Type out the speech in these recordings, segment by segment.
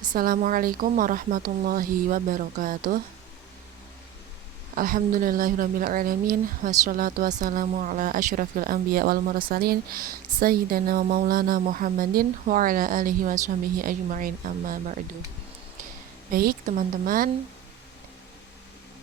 Assalamualaikum warahmatullahi wabarakatuh. Alhamdulillahirrabbilalamin. Wassalatu wassalamu ala asyrafil anbiya wal mursalin Sayyidina wa maulana Muhammadin wa ala alihi wa sahbihi ajma'in, amma ba'du. Baik teman-teman,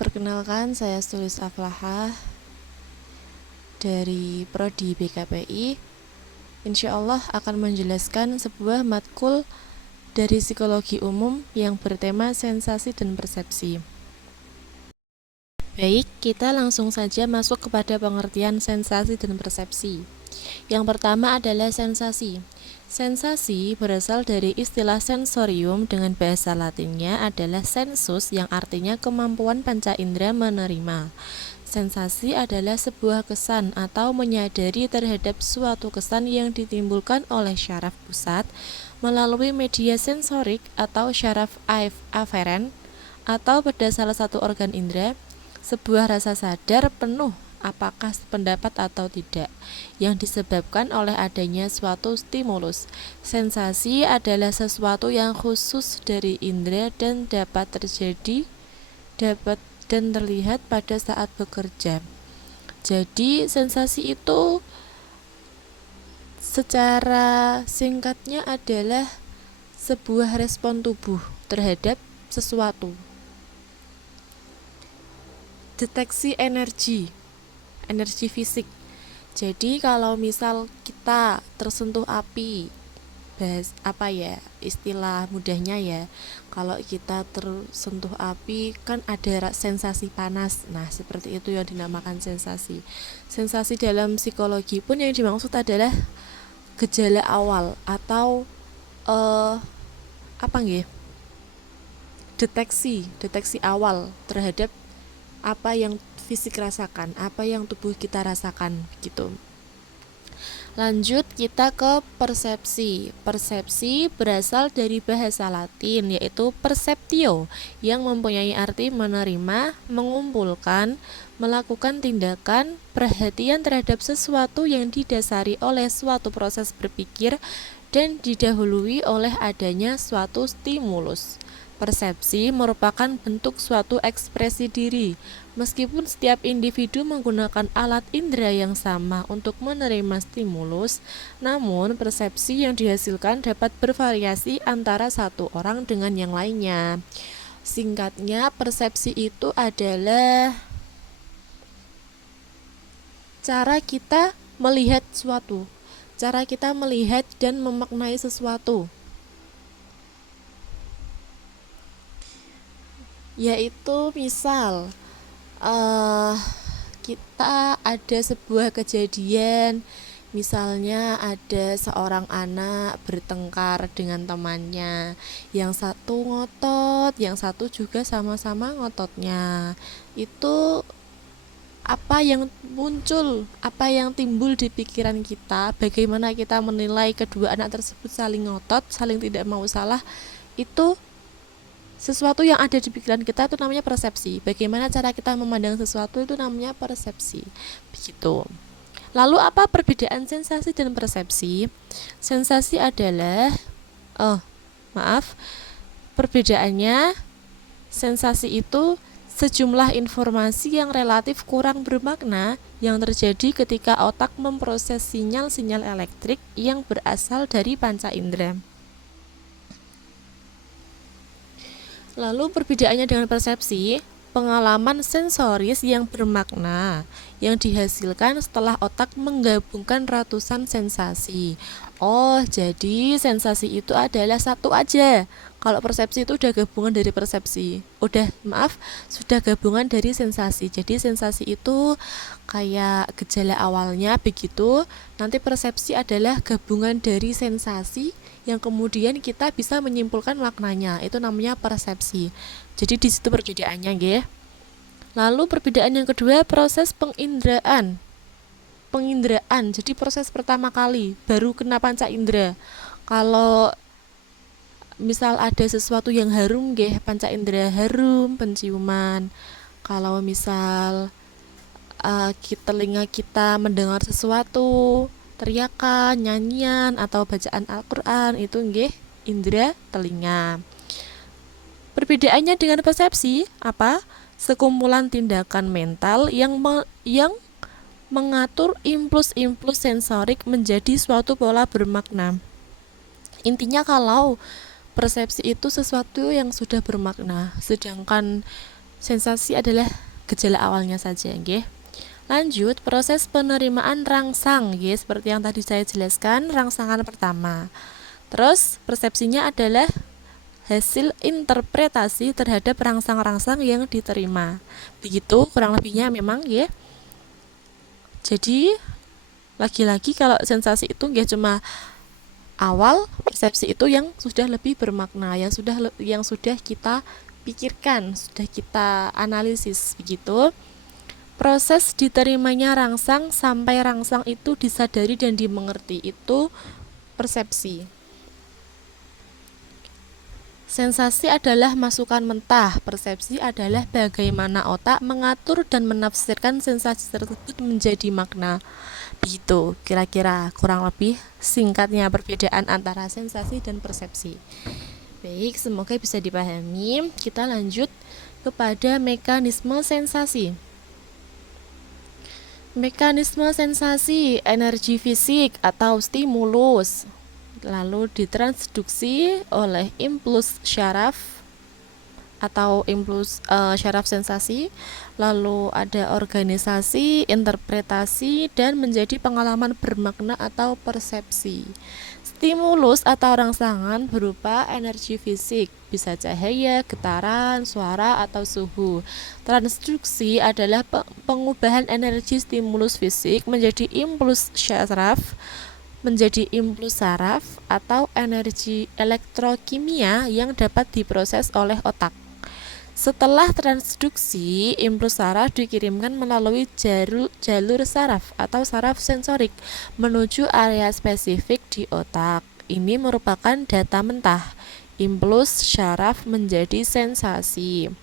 perkenalkan saya Sulis Aflahah dari Prodi BKPI. Insyaallah akan menjelaskan sebuah matkul dari psikologi umum yang bertema sensasi dan persepsi. Baik, kita langsung saja masuk kepada pengertian sensasi dan persepsi. Yang pertama adalah sensasi. Sensasi berasal dari istilah sensorium dengan bahasa latinnya adalah sensus yang artinya kemampuan panca indera menerima. Sensasi adalah sebuah kesan atau menyadari terhadap suatu kesan yang ditimbulkan oleh syaraf pusat melalui media sensorik atau syaraf aferen atau pada salah satu organ indera, sebuah rasa sadar penuh apakah pendapat atau tidak yang disebabkan oleh adanya suatu stimulus. Sensasi adalah sesuatu yang khusus dari indera dan dapat terlihat pada saat bekerja. Jadi sensasi itu secara singkatnya adalah sebuah respon tubuh terhadap sesuatu. Deteksi energi fisik. Jadi kalau misal kita tersentuh api, istilah mudahnya ya, kalau kita tersentuh api kan ada sensasi panas. Nah, seperti itu yang dinamakan sensasi. Sensasi dalam psikologi pun yang dimaksud adalah gejala awal atau deteksi awal terhadap apa yang fisik rasakan, apa yang tubuh kita rasakan gitu. Lanjut kita ke persepsi. Persepsi berasal dari bahasa Latin yaitu perceptio yang mempunyai arti menerima, mengumpulkan, melakukan tindakan, perhatian terhadap sesuatu yang didasari oleh suatu proses berpikir dan didahului oleh adanya suatu stimulus. Persepsi merupakan bentuk suatu ekspresi diri. Meskipun setiap individu menggunakan alat indera yang sama untuk menerima stimulus, namun persepsi yang dihasilkan dapat bervariasi antara satu orang dengan yang lainnya. Singkatnya, persepsi itu adalah cara kita melihat suatu, cara kita melihat dan memaknai sesuatu. Yaitu misal kita ada sebuah kejadian, misalnya ada seorang anak bertengkar dengan temannya, yang satu ngotot, yang satu juga sama-sama ngototnya. Itu apa yang timbul di pikiran kita, bagaimana kita menilai kedua anak tersebut saling ngotot, saling tidak mau salah, itu sesuatu yang ada di pikiran kita itu namanya persepsi. Bagaimana cara kita memandang sesuatu itu namanya persepsi. Begitu. Lalu apa perbedaan sensasi dan persepsi? Sensasi adalah perbedaannya, sensasi itu sejumlah informasi yang relatif kurang bermakna yang terjadi ketika otak memproses sinyal-sinyal elektrik yang berasal dari panca indera. Lalu perbedaannya dengan persepsi, pengalaman sensoris yang bermakna yang dihasilkan setelah otak menggabungkan ratusan sensasi. Oh, jadi sensasi itu adalah satu aja. Kalau persepsi itu udah gabungan dari sudah gabungan dari sensasi. Jadi sensasi itu kayak gejala awalnya begitu. Nanti persepsi adalah gabungan dari sensasi yang kemudian kita bisa menyimpulkan maknanya. Itu namanya persepsi. Jadi di situ perbedaannya, nggih. Lalu perbedaan yang kedua, proses penginderaan. Jadi proses pertama kali baru kena panca indera. Kalau misal ada sesuatu yang harum, nggih, panca indera harum, penciuman. Kalau misal telinga kita mendengar sesuatu, teriakan, nyanyian atau bacaan Al-Qur'an, itu nggih indera telinga. Perbedaannya dengan persepsi apa? Sekumpulan tindakan mental yang mengatur impuls-impuls sensorik menjadi suatu pola bermakna. Intinya kalau persepsi itu sesuatu yang sudah bermakna, sedangkan sensasi adalah gejala awalnya saja, nggih. Lanjut, proses penerimaan rangsang, nggih, seperti yang tadi saya jelaskan, rangsangan pertama. Terus persepsinya adalah hasil interpretasi terhadap rangsang-rangsang yang diterima. Begitu kurang lebihnya memang, nggih. Jadi lagi-lagi kalau sensasi itu nggih cuma awal, persepsi itu yang sudah lebih bermakna, yang sudah kita pikirkan, sudah kita analisis begitu. Proses diterimanya rangsang sampai rangsang itu disadari dan dimengerti itu persepsi. Sensasi adalah masukan mentah, persepsi adalah bagaimana otak mengatur dan menafsirkan sensasi tersebut menjadi makna. Begitu kira-kira kurang lebih singkatnya perbedaan antara sensasi dan persepsi. Baik, semoga bisa dipahami. Kita lanjut kepada mekanisme sensasi. Mekanisme sensasi, energi fisik atau stimulus, lalu ditransduksi oleh impuls syaraf atau impuls syaraf sensasi, lalu ada organisasi, interpretasi, dan menjadi pengalaman bermakna atau persepsi. Stimulus atau rangsangan berupa energi fisik, bisa cahaya, getaran, suara, atau suhu. Transduksi adalah pengubahan energi stimulus fisik menjadi impuls syaraf, atau energi elektrokimia yang dapat diproses oleh otak. Setelah transduksi, impuls saraf dikirimkan melalui jalur saraf atau saraf sensorik menuju area spesifik di otak. Ini merupakan data mentah. Impuls syaraf menjadi sensasi.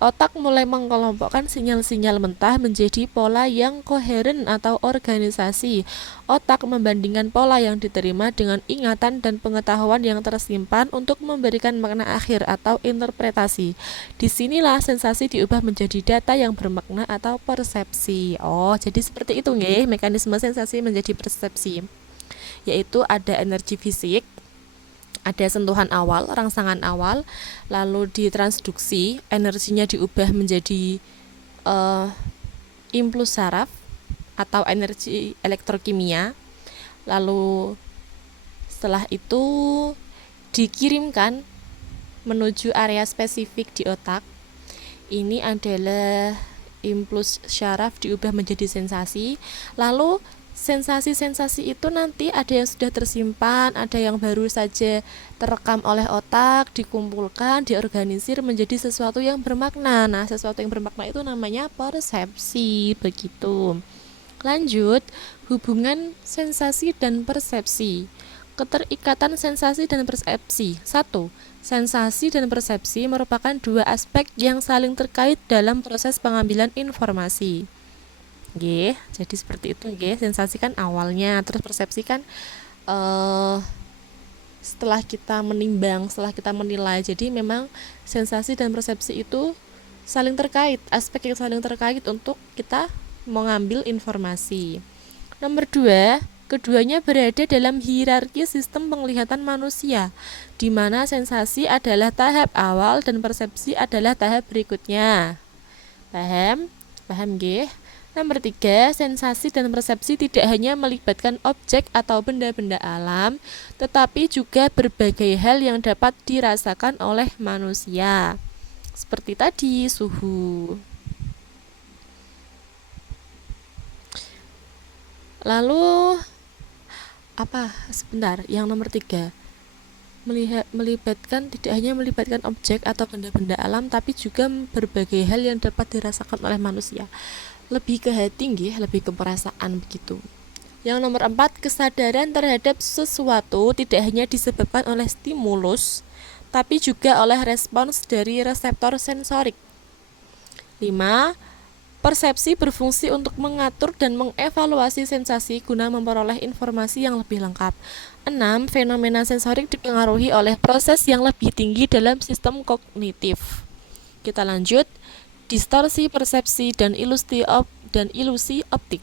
Otak mulai mengelompokkan sinyal-sinyal mentah menjadi pola yang koheren atau organisasi. Otak membandingkan pola yang diterima dengan ingatan dan pengetahuan yang tersimpan untuk memberikan makna akhir atau interpretasi. Disinilah sensasi diubah menjadi data yang bermakna atau persepsi. Oh, jadi seperti itu nggih, mekanisme sensasi menjadi persepsi. Yaitu ada energi fisik, ada sentuhan awal, rangsangan awal, lalu ditransduksi, energinya diubah menjadi impuls saraf atau energi elektrokimia, lalu setelah itu dikirimkan menuju area spesifik di otak. Ini adalah impuls syaraf diubah menjadi sensasi, lalu sensasi-sensasi itu nanti ada yang sudah tersimpan, ada yang baru saja terekam oleh otak, dikumpulkan, diorganisir menjadi sesuatu yang bermakna. Nah, sesuatu yang bermakna itu namanya persepsi, begitu. Lanjut, hubungan sensasi dan persepsi. Keterikatan sensasi dan persepsi. 1. Sensasi dan persepsi merupakan dua aspek yang saling terkait dalam proses pengambilan informasi. Nggih, jadi seperti itu nggih. Sensasi kan awalnya, terus persepsi kan setelah kita menimbang, setelah kita menilai. Jadi memang sensasi dan persepsi itu saling terkait, aspek yang saling terkait untuk kita mengambil informasi. Nomor 2, keduanya berada dalam hierarki sistem penglihatan manusia, di mana sensasi adalah tahap awal dan persepsi adalah tahap berikutnya. Paham? Paham nggih? Nomor 3, sensasi dan persepsi tidak hanya melibatkan objek atau benda-benda alam, tetapi juga berbagai hal yang dapat dirasakan oleh manusia. Seperti tadi, suhu. Lalu, sebentar, yang nomor 3. Tidak hanya melibatkan objek atau benda-benda alam, tapi juga berbagai hal yang dapat dirasakan oleh manusia. Lebih ke hati nggih, lebih ke perasaan begitu. Yang nomor 4, kesadaran terhadap sesuatu tidak hanya disebabkan oleh stimulus, tapi juga oleh respons dari reseptor sensorik. 5, Persepsi berfungsi untuk mengatur dan mengevaluasi sensasi guna memperoleh informasi yang lebih lengkap. 6. Fenomena sensorik dipengaruhi oleh proses yang lebih tinggi dalam sistem kognitif. Kita lanjut. Distorsi persepsi dan ilusi optik.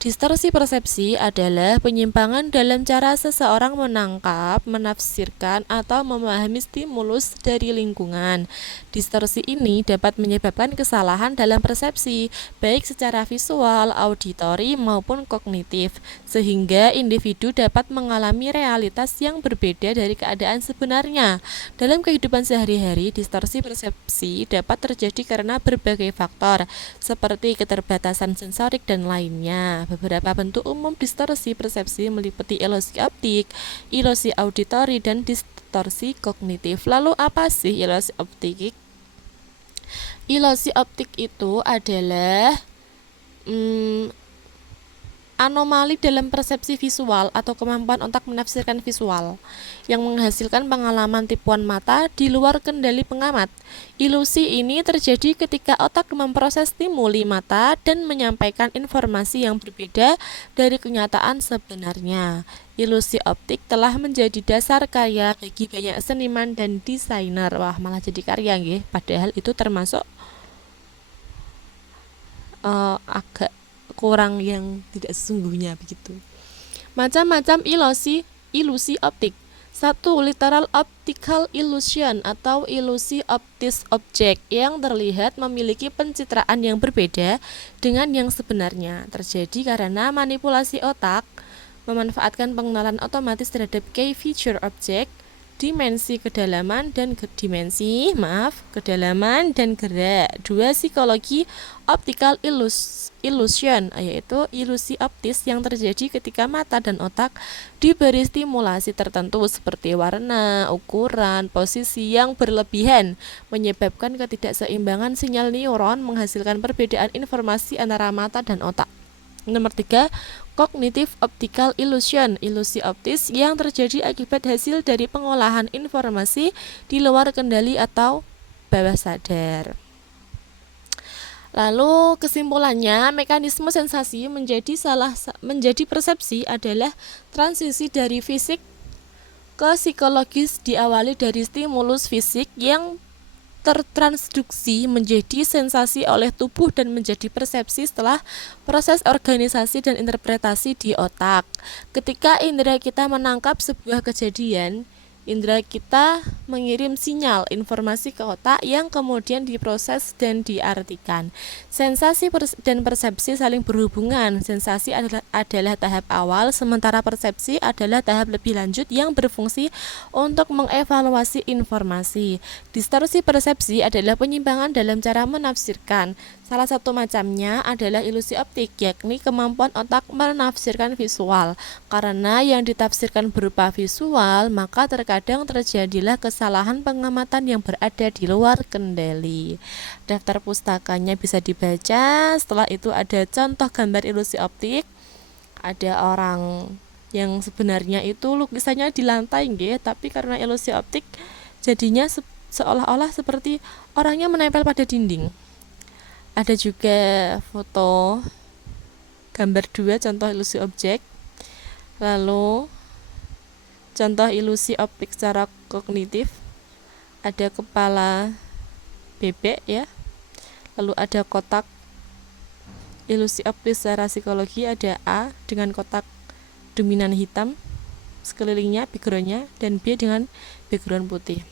Distorsi persepsi adalah penyimpangan dalam cara seseorang menangkap, menafsirkan, atau memahami stimulus dari lingkungan. Distorsi ini dapat menyebabkan kesalahan dalam persepsi, baik secara visual, auditori, maupun kognitif, sehingga individu dapat mengalami realitas yang berbeda dari keadaan sebenarnya. Dalam kehidupan sehari-hari, distorsi persepsi dapat terjadi karena berbagai faktor, seperti keterbatasan sensorik dan lainnya. Beberapa bentuk umum distorsi persepsi meliputi ilusi optik, ilusi auditori, dan distorsi kognitif. Lalu apa sih ilusi optik? Ilusi optik itu adalah anomali dalam persepsi visual atau kemampuan otak menafsirkan visual yang menghasilkan pengalaman tipuan mata di luar kendali pengamat. Ilusi ini terjadi ketika otak memproses stimuli mata dan menyampaikan informasi yang berbeda dari kenyataan sebenarnya. Ilusi optik telah menjadi dasar karya bagi banyak seniman dan desainer. Wah, malah jadi karya nggih, padahal itu termasuk agak kurang yang tidak sesungguhnya begitu. Macam-macam ilusi optik. 1. Literal optical illusion atau ilusi optis objek yang terlihat memiliki pencitraan yang berbeda dengan yang sebenarnya. Terjadi karena manipulasi otak memanfaatkan pengenalan otomatis terhadap key feature objek, dimensi kedalaman dan kedalaman dan gerak. 2. Psikologi optical illusion, yaitu ilusi optis yang terjadi ketika mata dan otak diberi stimulasi tertentu seperti warna, ukuran, posisi yang berlebihan, menyebabkan ketidakseimbangan sinyal neuron, menghasilkan perbedaan informasi antara mata dan otak. Nomor 3, cognitive optical illusion, ilusi optis yang terjadi akibat hasil dari pengolahan informasi di luar kendali atau bawah sadar. Lalu kesimpulannya, mekanisme sensasi menjadi persepsi adalah transisi dari fisik ke psikologis, diawali dari stimulus fisik yang tertransduksi menjadi sensasi oleh tubuh dan menjadi persepsi setelah proses organisasi dan interpretasi di otak. Ketika indera kita menangkap sebuah kejadian, indera kita mengirim sinyal informasi ke otak yang kemudian diproses dan diartikan. Sensasi dan persepsi saling berhubungan. Sensasi adalah tahap awal, sementara persepsi adalah tahap lebih lanjut yang berfungsi untuk mengevaluasi informasi. Distorsi persepsi adalah penyimpangan dalam cara menafsirkan. Salah satu macamnya adalah ilusi optik, yakni kemampuan otak menafsirkan visual. Karena yang ditafsirkan berupa visual, maka terkadang terjadilah kesalahan pengamatan yang berada di luar kendali. Daftar pustakanya bisa dibaca. Setelah itu ada contoh gambar ilusi optik. Ada orang yang sebenarnya itu lukisannya di lantai nggih, tapi karena ilusi optik jadinya seolah-olah seperti orangnya menempel pada dinding. Ada juga foto gambar 2 contoh ilusi objek. Lalu contoh ilusi optik secara kognitif, ada kepala bebek ya. Lalu ada kotak ilusi optik secara psikologi, ada A dengan kotak dominan hitam sekelilingnya backgroundnya dan B dengan background putih.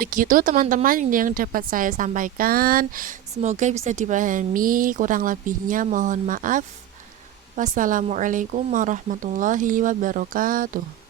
Begitu teman-teman yang dapat saya sampaikan, semoga bisa dipahami, kurang lebihnya mohon maaf. Wassalamualaikum warahmatullahi wabarakatuh.